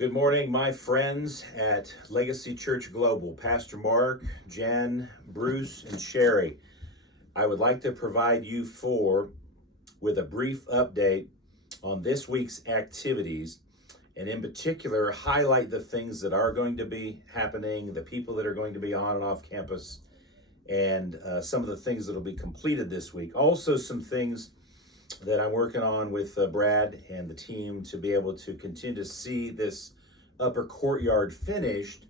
Good morning, my friends at Legacy Church Global, Pastor Mark, Jen, Bruce, and Sherry. I would like to provide you with a brief update on this week's activities, and in particular, highlight the things that are going to be happening, the people that are going to be on and off campus, and some of the things that will be completed this week. Also, some things that I'm working on with Brad and the team to be able to continue to see this upper courtyard finished,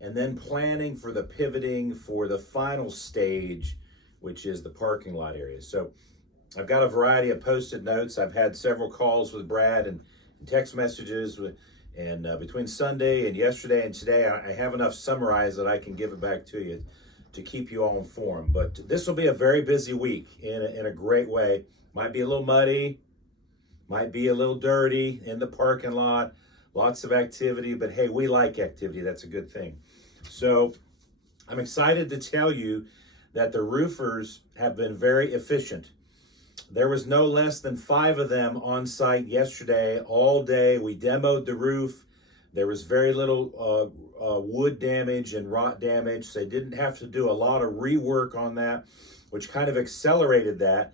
and then planning for the pivoting for the final stage, which is the parking lot area. So I've got a variety of post-it notes. I've had several calls with Brad and text messages and between Sunday and yesterday and today, I have enough summarized that I can give it back to you to keep you all informed. But this will be a very busy week in a great way. Might be a little muddy, might be a little dirty in the parking lot, lots of activity, but hey, we like activity. That's a good thing. So I'm excited to tell you that the roofers have been very efficient. There was no less than 5 of them on site yesterday, all day. We demoed the roof. There was very little wood damage and rot damage. So they didn't have to do a lot of rework on that, which kind of accelerated that.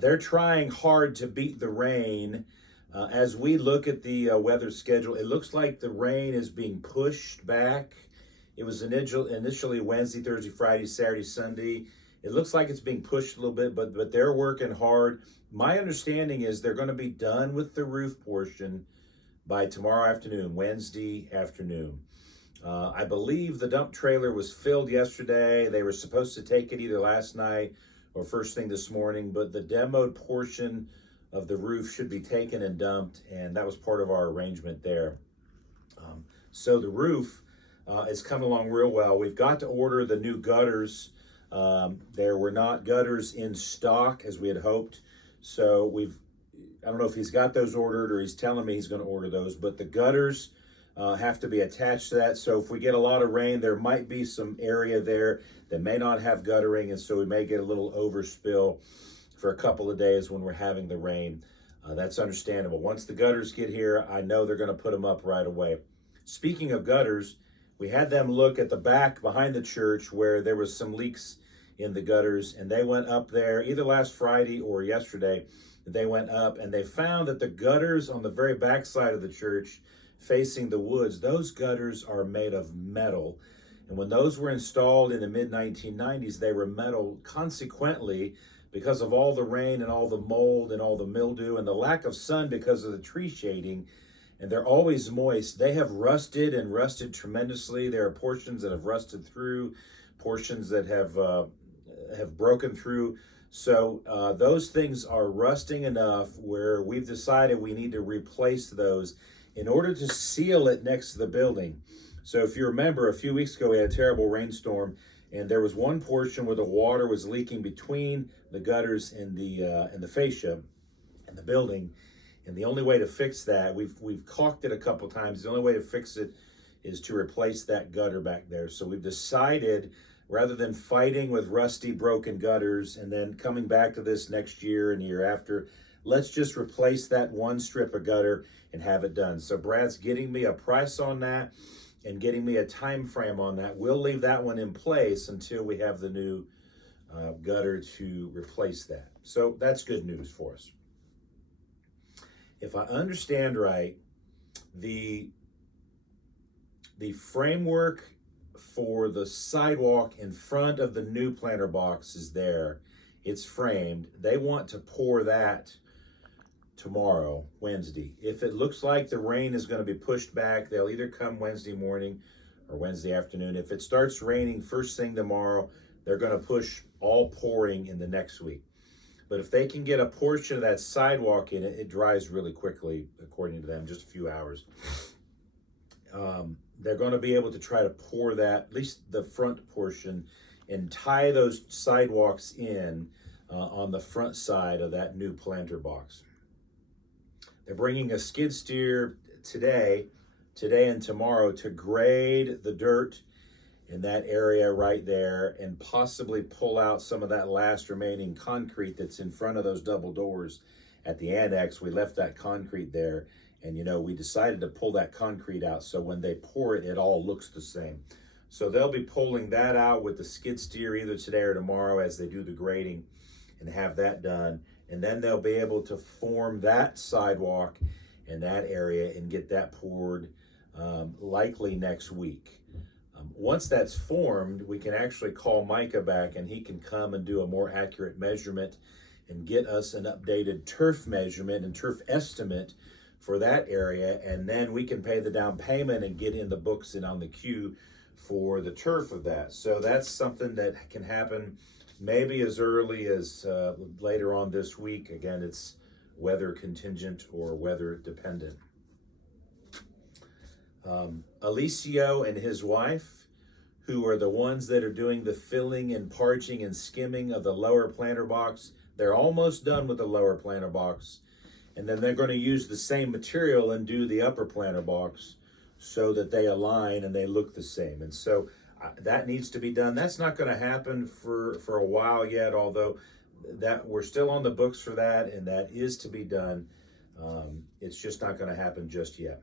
They're trying hard to beat the rain. As we look at the weather schedule, it looks like the rain is being pushed back. It was initially Wednesday, Thursday, Friday, Saturday, Sunday. It looks like it's being pushed a little bit, but they're working hard. My understanding is they're going to be done with the roof portion by tomorrow afternoon, Wednesday afternoon. I believe the dump trailer was filled yesterday. They were supposed to take it either last night or first thing this morning, but the demoed portion of the roof should be taken and dumped, and that was part of our arrangement there. So the roof is coming along real well. We've got to order the new gutters. There were not gutters in stock as we had hoped, so I don't know if he's got those ordered or he's telling me he's going to order those, but the gutters have to be attached to that. So if we get a lot of rain, there might be some area there that may not have guttering, and so we may get a little overspill for a couple of days when we're having the rain. That's understandable. Once the gutters get here, I know they're going to put them up right away. Speaking of gutters, we had them look at the back behind the church where there was some leaks in the gutters, and they went up there either last Friday or yesterday. They went up and they found that the gutters on the very back side of the church facing the woods, those gutters are made of metal. And when those were installed in the mid-1990s, they were metal. Consequently, because of all the rain and all the mold and all the mildew and the lack of sun because of the tree shading, and they're always moist, they have rusted and rusted tremendously. There are portions that have rusted through, portions that have broken through. So those things are rusting enough where we've decided we need to replace those in order to seal it next to the building. So if you remember, a few weeks ago, we had a terrible rainstorm, and there was one portion where the water was leaking between the gutters and the fascia and the building. And the only way to fix that, we've caulked it a couple times. The only way to fix it is to replace that gutter back there. So we've decided, rather than fighting with rusty, broken gutters and then coming back to this next year and year after, let's just replace that one strip of gutter and have it done. So Brad's getting me a price on that and getting me a time frame on that. We'll leave that one in place until we have the new gutter to replace that. So that's good news for us. If I understand right, the framework for the sidewalk in front of the new planter box is there. It's framed. They want to pour that tomorrow, Wednesday. If it looks like the rain is going to be pushed back, they'll either come Wednesday morning or Wednesday afternoon. If it starts raining first thing tomorrow, they're going to push all pouring in the next week. But if they can get a portion of that sidewalk in it, it dries really quickly, according to them, just a few hours. They're going to be able to try to pour that, at least the front portion, and tie those sidewalks in on the front side of that new planter box. They're bringing a skid steer today and tomorrow to grade the dirt in that area right there and possibly pull out some of that last remaining concrete that's in front of those double doors at the annex. We left that concrete there, And we decided to pull that concrete out so when they pour it, it all looks the same. So they'll be pulling that out with the skid steer either today or tomorrow as they do the grading and have that done. And then they'll be able to form that sidewalk in that area and get that poured likely next week. Once that's formed, we can actually call Micah back and he can come and do a more accurate measurement and get us an updated turf measurement and turf estimate for that area. And then we can pay the down payment and get in the books and on the queue for the turf of that. So that's something that can happen maybe as early as later on this week. Again, it's weather contingent or weather dependent. Alicio and his wife, who are the ones that are doing the filling and parching and skimming of the lower planter box, they're almost done with the lower planter box. And then they're going to use the same material and do the upper planter box so that they align and they look the same. And so that needs to be done. That's not going to happen for a while yet, although that we're still on the books for that, and that is to be done. It's just not going to happen just yet.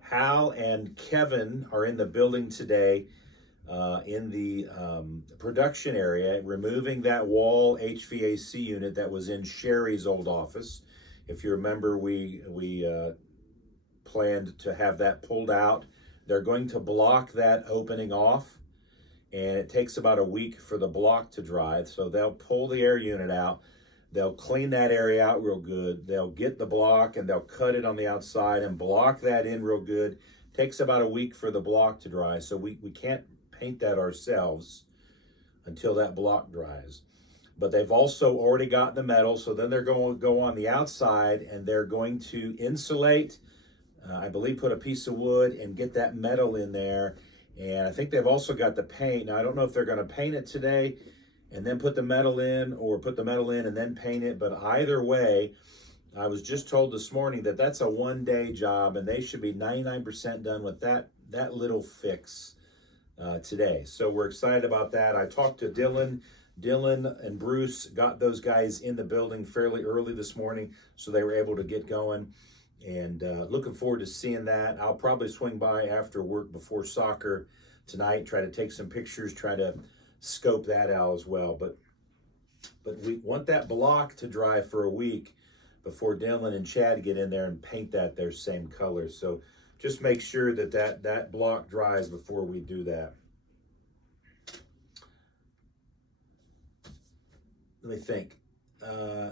Hal and Kevin are in the building today in the production area, removing that wall HVAC unit that was in Sherry's old office. If you remember, we planned to have that pulled out. They're going to block that opening off, and it takes about a week for the block to dry. So they'll pull the air unit out. They'll clean that area out real good. They'll get the block and they'll cut it on the outside and block that in real good. Takes about a week for the block to dry. So we can't paint that ourselves until that block dries. But they've also already got the metal. So then they're going to go on the outside and they're going to insulate, I believe put a piece of wood and get that metal in there. And I think they've also got the paint. Now, I don't know if they're going to paint it today and then put the metal in, or put the metal in and then paint it. But either way, I was just told this morning that that's a one-day job and they should be 99% done with that little fix today. So we're excited about that. I talked to Dylan. Dylan and Bruce got those guys in the building fairly early this morning, so they were able to get going. And looking forward to seeing that. I'll probably swing by after work before soccer tonight, try to take some pictures, try to scope that out as well. But we want that block to dry for a week before Dylan and Chad get in there and paint that their same color. So just make sure that block dries before we do that. Let me think.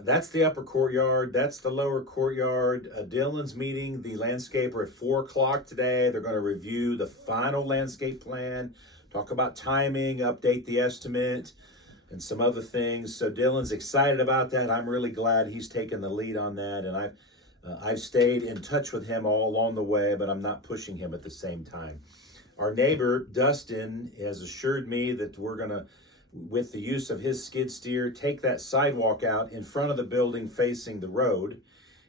That's the upper courtyard. That's the lower courtyard. Dylan's meeting the landscaper at 4 o'clock today. They're going to review the final landscape plan, talk about timing, update the estimate, and some other things. So Dylan's excited about that. I'm really glad he's taken the lead on that. And I've stayed in touch with him all along the way, but I'm not pushing him at the same time. Our neighbor, Dustin, has assured me that we're going to, with the use of his skid steer, take that sidewalk out in front of the building facing the road,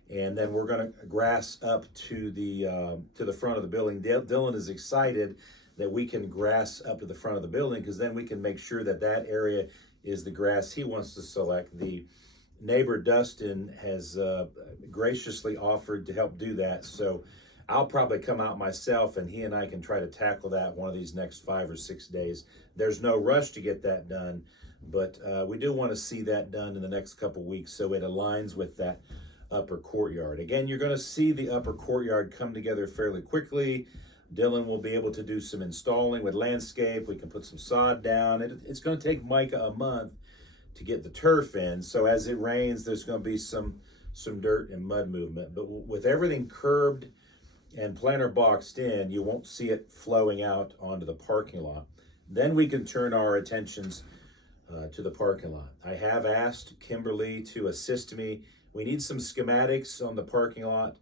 and then we're going to grass up to the front of the building. Dylan is excited that we can grass up to the front of the building, because then we can make sure that that area is the grass he wants to select. The neighbor Dustin has graciously offered to help do that, so I'll probably come out myself and he and I can try to tackle that one of these next 5 or 6 days. There's no rush to get that done, but we do want to see that done in the next couple weeks so it aligns with that upper courtyard. Again, you're going to see the upper courtyard come together fairly quickly. Dylan will be able to do some installing with landscape. We can put some sod down. It's going to take Micah a month to get the turf in. So as it rains, there's going to be some dirt and mud movement. But with everything curbed and planter boxed in, you won't see it flowing out onto the parking lot. Then we can turn our attentions to the parking lot. I have asked Kimberly to assist me. We need some schematics on the parking lot.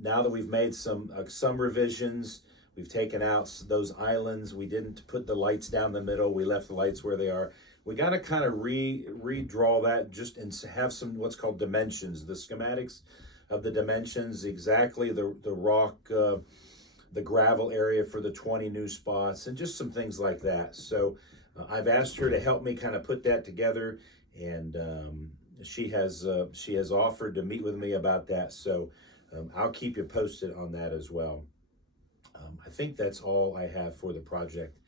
Now that we've made some revisions, we've taken out those islands. We didn't put the lights down the middle. We left the lights where they are. We got to kind of redraw that just and have some what's called dimensions, the schematics of the dimensions, exactly the rock, the gravel area for the 20 new spots, and just some things like that. So I've asked her to help me kind of put that together, and she has offered to meet with me about that. So I'll keep you posted on that as well. I think that's all I have for the project.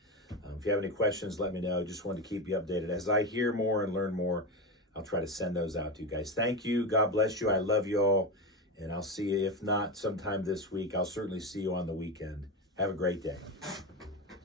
If you have any questions, let me know. Just wanted to keep you updated. As I hear more and learn more, I'll try to send those out to you guys. Thank you. God bless you. I love you all. And I'll see you, if not sometime this week, I'll certainly see you on the weekend. Have a great day.